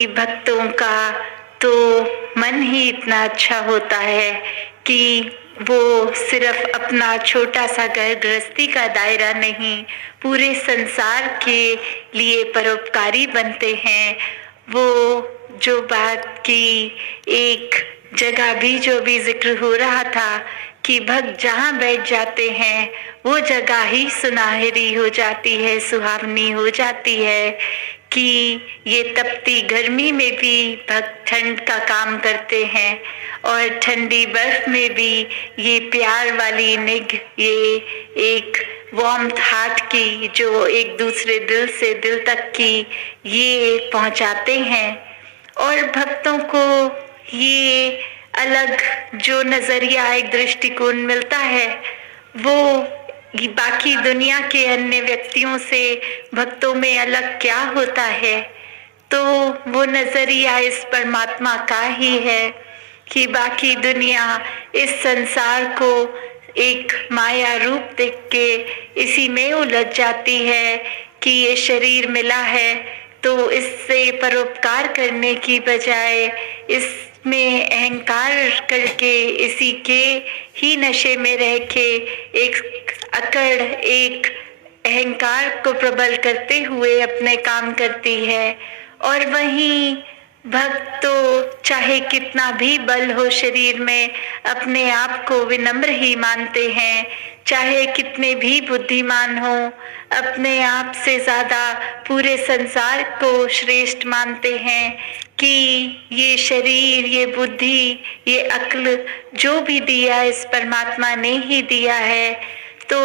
भक्तों का तो मन ही इतना अच्छा होता है कि वो सिर्फ अपना छोटा सा घर गृहस्थी का दायरा नहीं, पूरे संसार के लिए परोपकारी बनते हैं। वो जो बात की एक जगह भी जो भी जिक्र हो रहा था कि भक्त जहाँ बैठ जाते हैं वो जगह ही सुनहरी हो जाती है, सुहावनी हो जाती है। कि ये तपती गर्मी में भी भक्त ठंड का काम करते हैं और ठंडी बर्फ में भी ये प्यार वाली निग, ये एक वार्मथ हार्ट की जो एक दूसरे दिल से दिल तक की ये पहुंचाते हैं। और भक्तों को ये अलग जो नजरिया एक दृष्टिकोण मिलता है वो बाकी दुनिया के अन्य व्यक्तियों से भक्तों में अलग क्या होता है, तो वो नजरिया इस परमात्मा का ही है कि बाकी दुनिया इस संसार को एक माया रूप देख के इसी में उलझ जाती है कि ये शरीर मिला है तो इससे परोपकार करने की बजाय इसमें अहंकार करके इसी के ही नशे में रह के एक अकड़, एक अहंकार को प्रबल करते हुए अपने काम करती है। और वहीं भक्त तो चाहे कितना भी बल हो शरीर में, अपने आप को विनम्र ही मानते हैं, चाहे कितने भी बुद्धिमान हो, अपने आप से ज्यादा पूरे संसार को श्रेष्ठ मानते हैं कि ये शरीर, ये बुद्धि, ये अक्ल जो भी दिया इस परमात्मा ने ही दिया है। तो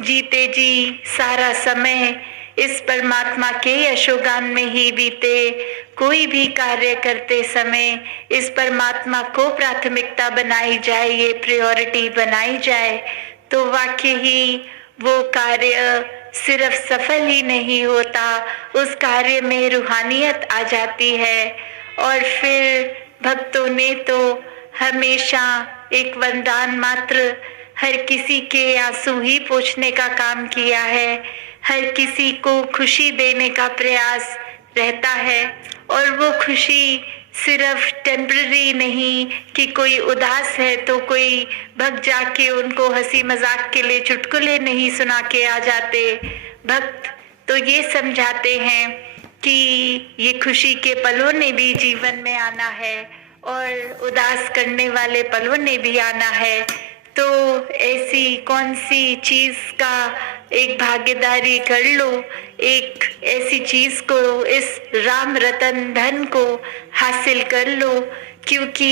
जीते जी सारा समय इस परमात्मा के यशोगान में ही बीते, कोई भी कार्य करते समय इस परमात्मा को प्राथमिकता बनाई जाए, ये प्रायोरिटी बनाई जाए, तो वाकई ही वो कार्य सिर्फ सफल ही नहीं होता, उस कार्य में रूहानियत आ जाती है। और फिर भक्तों ने तो हमेशा एक वरदान मात्र हर किसी के आंसू ही पोंछने का काम किया है, हर किसी को खुशी देने का प्रयास रहता है। और वो खुशी सिर्फ टेम्पररी नहीं कि कोई उदास है तो कोई भक्त जाके उनको हंसी मजाक के लिए चुटकुले नहीं सुना के आ जाते। भक्त तो ये समझाते हैं कि ये खुशी के पलों ने भी जीवन में आना है और उदास करने वाले पलों ने भी आना है। तो ऐसी कौन सी चीज का एक भागीदारी कर लो, एक ऐसी चीज को, इस राम रतन धन को हासिल कर लो, क्योंकि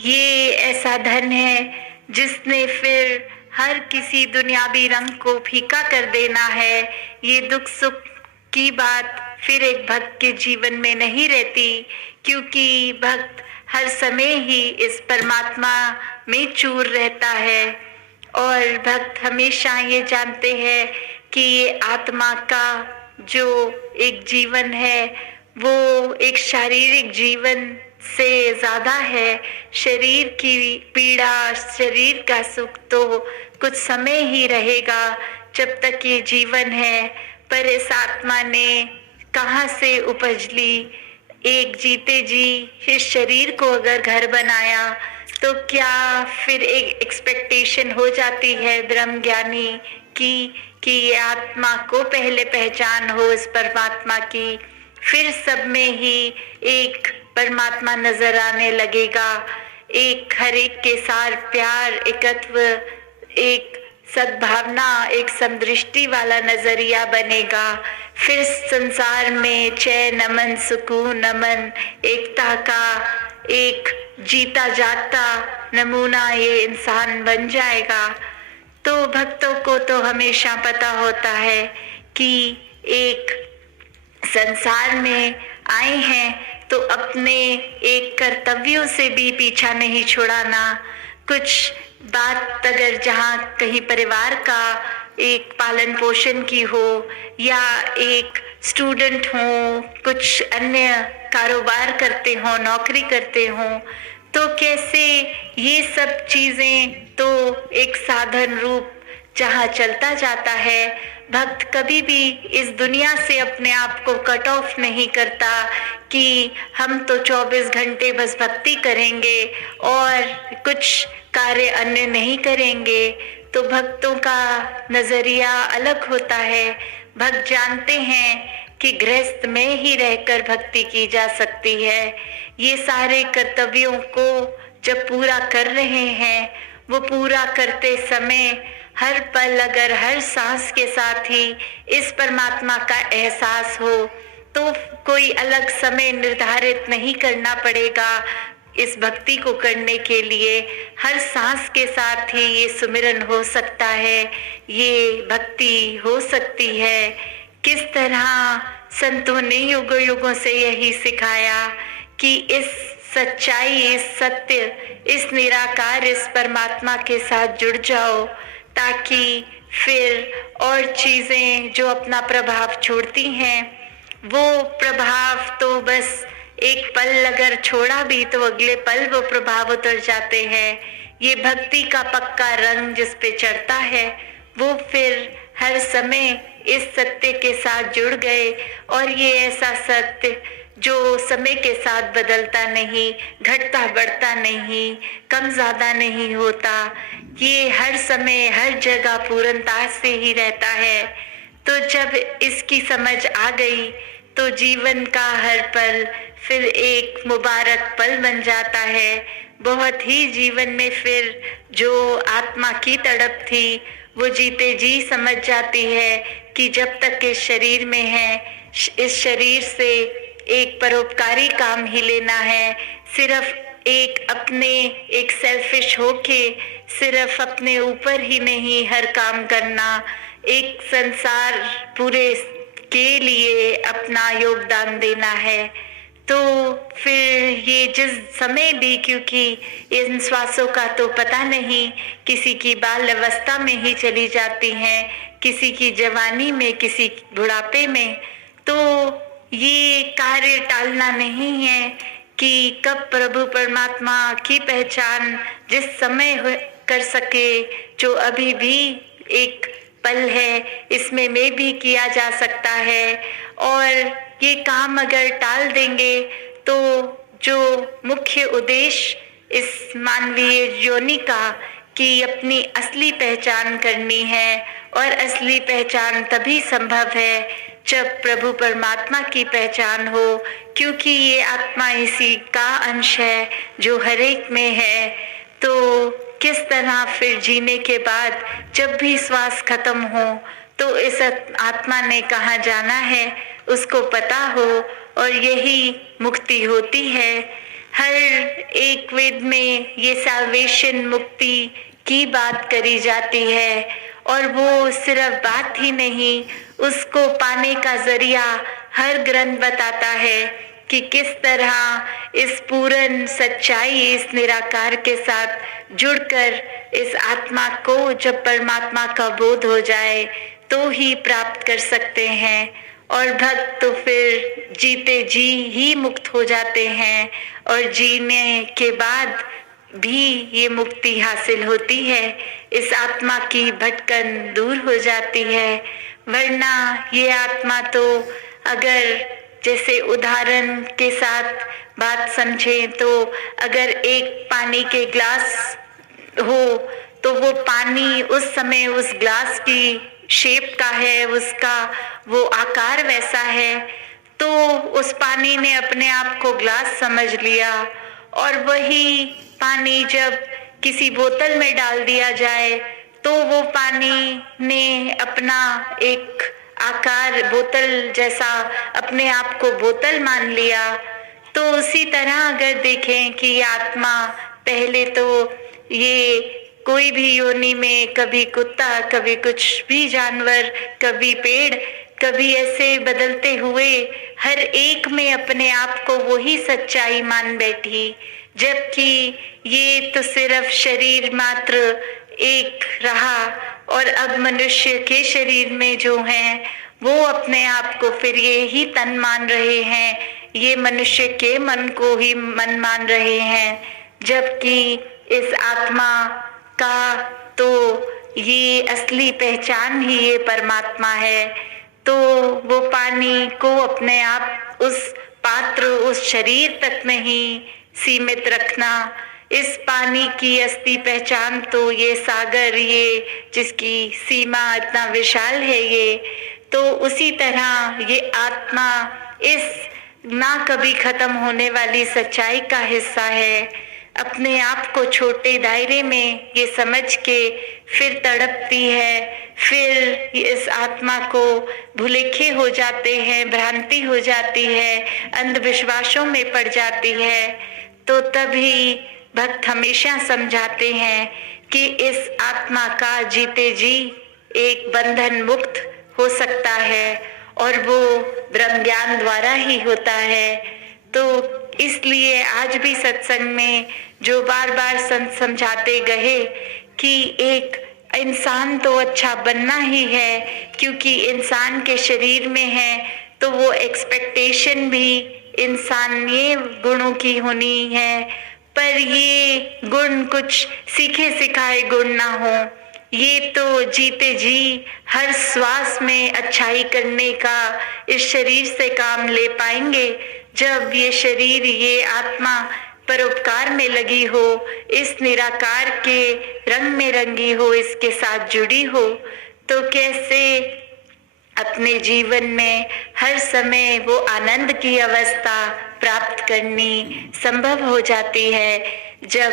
ये ऐसा धन है जिसने फिर हर किसी दुनियावी रंग को फीका कर देना है। ये दुख सुख की बात फिर एक भक्त के जीवन में नहीं रहती, क्योंकि भक्त हर समय ही इस परमात्मा में चूर रहता है। और भक्त हमेशा ये जानते हैं कि ये आत्मा का जो एक जीवन है वो एक शारीरिक जीवन से ज्यादा है। शरीर की पीड़ा, शरीर का सुख तो कुछ समय ही रहेगा जब तक ये जीवन है, पर इस आत्मा ने कहाँ से उपज ली। एक जीते जी इस शरीर को अगर घर बनाया तो क्या फिर एक एक्सपेक्टेशन हो जाती है ब्रह्म ज्ञानी कि ये आत्मा को पहले पहचान हो इस परमात्मा की, फिर सब में ही एक परमात्मा नजर आने लगेगा। एक हर एक के साथ प्यार, एकत्व, एक सद्भावना, एक समदृष्टि वाला नजरिया बनेगा। फिर संसार में चैन, अमन, सुकून, अमन, एकता का एक जीता जागता नमूना ये इंसान बन जाएगा। तो भक्तों को तो हमेशा पता होता है कि एक संसार में आए हैं तो अपने एक कर्तव्यों से भी पीछा नहीं छुड़ाना। कुछ बात अगर जहाँ कहीं परिवार का एक पालन पोषण की हो, या एक स्टूडेंट हो, कुछ अन्य कारोबार करते हो, नौकरी करते हो, तो कैसे ये सब चीजें तो एक साधन रूप जहाँ चलता जाता है, भक्त कभी भी इस दुनिया से अपने आप को कट ऑफ नहीं करता कि हम तो 24 घंटे बस भक्ति करेंगे और कुछ कार्य अन्य नहीं करेंगे। तो भक्तों का नजरिया अलग होता है। भक्त जानते हैं कि गृहस्थ में ही रहकर भक्ति की जा सकती है। ये सारे कर्तव्यों को जब पूरा कर रहे हैं, वो पूरा करते समय हर पल अगर हर सांस के साथ ही इस परमात्मा का एहसास हो तो कोई अलग समय निर्धारित नहीं करना पड़ेगा इस भक्ति को करने के लिए। हर सांस के साथ ही ये सुमिरन हो सकता है, ये भक्ति हो सकती है। किस तरह संतों ने युगों युगों से यही सिखाया कि इस सच्चाई, इस सत्य, इस निराकार, इस परमात्मा के साथ जुड़ जाओ ताकि फिर और चीजें जो अपना प्रभाव छोड़ती हैं वो प्रभाव तो बस एक पल अगर छोड़ा भी तो अगले पल वो प्रभाव उतर जाते हैं। ये भक्ति का पक्का रंग जिस पे चढ़ता है वो फिर हर समय इस सत्य के साथ जुड़ गए। और ये ऐसा सत्य जो समय के साथ बदलता नहीं, घटता बढ़ता नहीं, कम ज्यादा नहीं होता, ये हर समय हर जगह पूर्णता से ही रहता है। तो जब इसकी समझ आ गई तो जीवन का हर पल फिर एक मुबारक पल बन जाता है। बहुत ही जीवन में फिर जो आत्मा की तड़प थी वो जीते जी समझ जाती है कि जब तक इस शरीर में है, इस शरीर से एक परोपकारी काम ही लेना है। सिर्फ एक अपने एक सेल्फिश होके सिर्फ अपने ऊपर ही नहीं हर काम करना, एक संसार पूरे के लिए अपना योगदान देना है। तो फिर ये जिस समय भी, क्योंकि इन श्वासों का तो पता नहीं, किसी की बाल अवस्था में ही चली जाती हैं, किसी की जवानी में, किसी बुढ़ापे में, तो ये कार्य टालना नहीं है कि कब प्रभु परमात्मा की पहचान जिस समय कर सके, जो अभी भी एक पल है इसमें में भी किया जा सकता है। और ये काम अगर टाल देंगे तो जो मुख्य उद्देश्य इस मानवीय योनि का कि अपनी असली पहचान करनी है, और असली पहचान तभी संभव है जब प्रभु परमात्मा की पहचान हो, क्योंकि ये आत्मा इसी का अंश है जो हर एक में है। तो किस तरह फिर जीने के बाद जब भी श्वास खत्म हो तो इस आत्मा ने कहाँ जाना है उसको पता हो, और यही मुक्ति होती है। हर एक वेद में ये सैल्वेशन, मुक्ति की बात करी जाती है, और वो सिर्फ बात ही नहीं, उसको पाने का जरिया हर ग्रंथ बताता है कि किस तरह इस पूर्ण सच्चाई, इस निराकार के साथ जुड़कर इस आत्मा को जब परमात्मा का बोध हो जाए तो ही प्राप्त कर सकते हैं। और भक्त तो फिर जीते जी ही मुक्त हो जाते हैं, और जीने के बाद भी ये मुक्ति हासिल होती है, इस आत्मा की भटकन दूर हो जाती है। वरना ये आत्मा तो अगर जैसे उदाहरण के साथ बात समझें तो अगर एक पानी के ग्लास हो तो वो पानी उस समय उस ग्लास की शेप का है, उसका वो आकार वैसा है, तो उस पानी ने अपने आप को ग्लास समझ लिया। और वही पानी जब किसी बोतल में डाल दिया जाए तो वो पानी ने अपना एक आकार बोतल जैसा अपने आप को बोतल मान लिया। तो उसी तरह अगर देखें कि आत्मा पहले तो ये कोई भी योनि में कभी कुत्ता, कभी कुछ भी जानवर, कभी पेड़, कभी ऐसे बदलते हुए हर एक में अपने आप को वही सच्चाई मान बैठी, जबकि ये तो सिर्फ शरीर मात्र एक रहा। और अब मनुष्य के शरीर में जो हैं वो अपने आप को फिर ये ही तन मान रहे हैं, ये मनुष्य के मन को ही मन मान रहे हैं, जबकि इस आत्मा का तो ये असली पहचान ही ये परमात्मा है, तो वो पानी को अपने आप उस पात्र, उस शरीर तक नहीं सीमित रखना। इस पानी की असली पहचान तो ये सागर, ये जिसकी सीमा इतना विशाल है, ये तो उसी तरह ये आत्मा इस ना कभी खत्म होने वाली सच्चाई का हिस्सा है। अपने आप को छोटे दायरे में ये समझ के फिर तड़पती है, फिर इस आत्मा को भुलेखे हो जाते हैं, भ्रांति हो जाती है, अंधविश्वासों में पड़ जाती है। तो तभी भक्त हमेशा समझाते हैं कि इस आत्मा का जीते जी एक बंधन मुक्त हो सकता है, और वो ब्रह्म ज्ञान द्वारा ही होता है। तो इसलिए आज भी सत्संग में जो बार बार संत समझाते गए कि एक इंसान तो अच्छा बनना ही है, क्योंकि इंसान के शरीर में है, तो वो एक्सपेक्टेशन भी इंसानिय गुणों की होनी है। पर ये गुण कुछ सीखे सिखाए गुण ना हो, ये तो जीते जी हर श्वास में अच्छाई करने का इस शरीर से काम ले पाएंगे, जब ये शरीर, ये आत्मा परोपकार में लगी हो, इस निराकार के रंग में रंगी हो, इसके साथ जुड़ी हो। तो कैसे अपने जीवन में हर समय वो आनंद की अवस्था प्राप्त करनी संभव हो जाती है, जब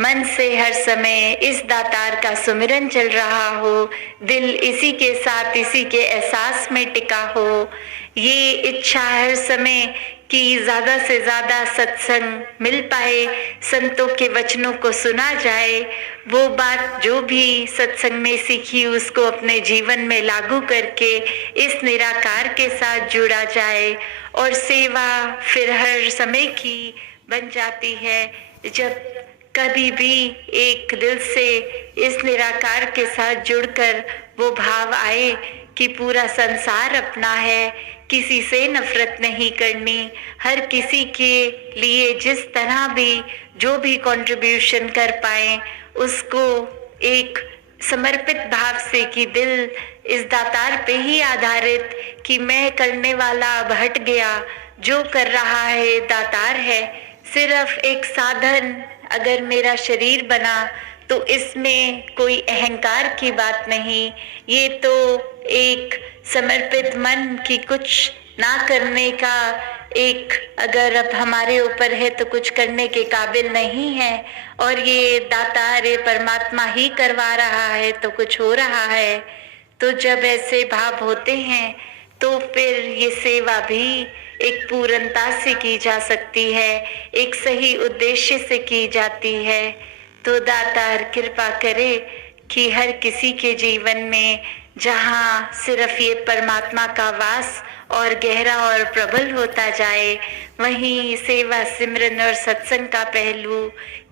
मन से हर समय इस दातार का सुमिरन चल रहा हो, दिल इसी के साथ, इसी के एहसास में टिका हो। ये इच्छा हर समय कि ज्यादा से ज्यादा सत्संग मिल पाए, संतों के वचनों को सुना जाए, वो बात जो भी सत्संग में सीखी उसको अपने जीवन में लागू करके इस निराकार के साथ जुड़ा जाए, और सेवा फिर हर समय की बन जाती है। जब कभी भी एक दिल से इस निराकार के साथ जुड़कर वो भाव आए कि पूरा संसार अपना है, किसी से नफरत नहीं करनी, हर किसी के लिए जिस तरह भी जो भी कंट्रीब्यूशन कर पाए उसको एक समर्पित भाव से, कि दिल इस दातार पे ही आधारित कि मैं करने वाला अब हट गया, जो कर रहा है दातार है, सिर्फ एक साधन अगर मेरा शरीर बना तो इसमें कोई अहंकार की बात नहीं, ये तो एक समर्पित मन की कुछ ना करने का एक, अगर अब हमारे ऊपर है तो कुछ करने के काबिल नहीं है, और ये दातार, ये परमात्मा ही करवा रहा है तो कुछ हो रहा है। तो जब ऐसे भाव होते हैं तो फिर ये सेवा भी एक पूर्णता से की जा सकती है, एक सही उद्देश्य से की जाती है। तो दातार कृपा करे कि हर किसी के जीवन में जहाँ सिर्फ ये परमात्मा का वास और गहरा और प्रबल होता जाए, वहीं सेवा, सिमरन और सत्संग का पहलू,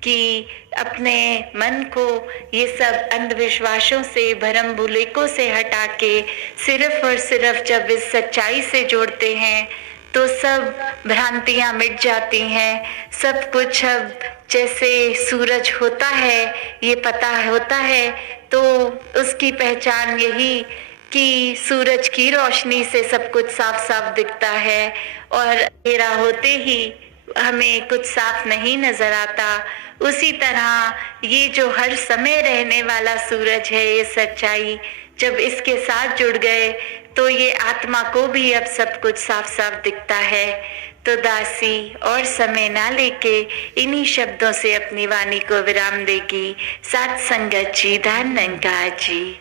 कि अपने मन को ये सब अंधविश्वासों से, भरम भुलेकों से हटा के सिर्फ और सिर्फ जब इस सच्चाई से जोड़ते हैं तो सब भ्रांतियां मिट जाती हैं। सब कुछ अब जैसे सूरज होता है, ये पता होता है, तो उसकी पहचान यही कि सूरज की रोशनी से सब कुछ साफ साफ दिखता है, और अंधेरा होते ही हमें कुछ साफ नहीं नजर आता। उसी तरह ये जो हर समय रहने वाला सूरज है, ये सच्चाई जब इसके साथ जुड़ गए तो ये आत्मा को भी अब सब कुछ साफ साफ दिखता है। तो दासी और समय ना लेके इन्हीं शब्दों से अपनी वाणी को विराम देगी। साथ संगत जी, धन जी।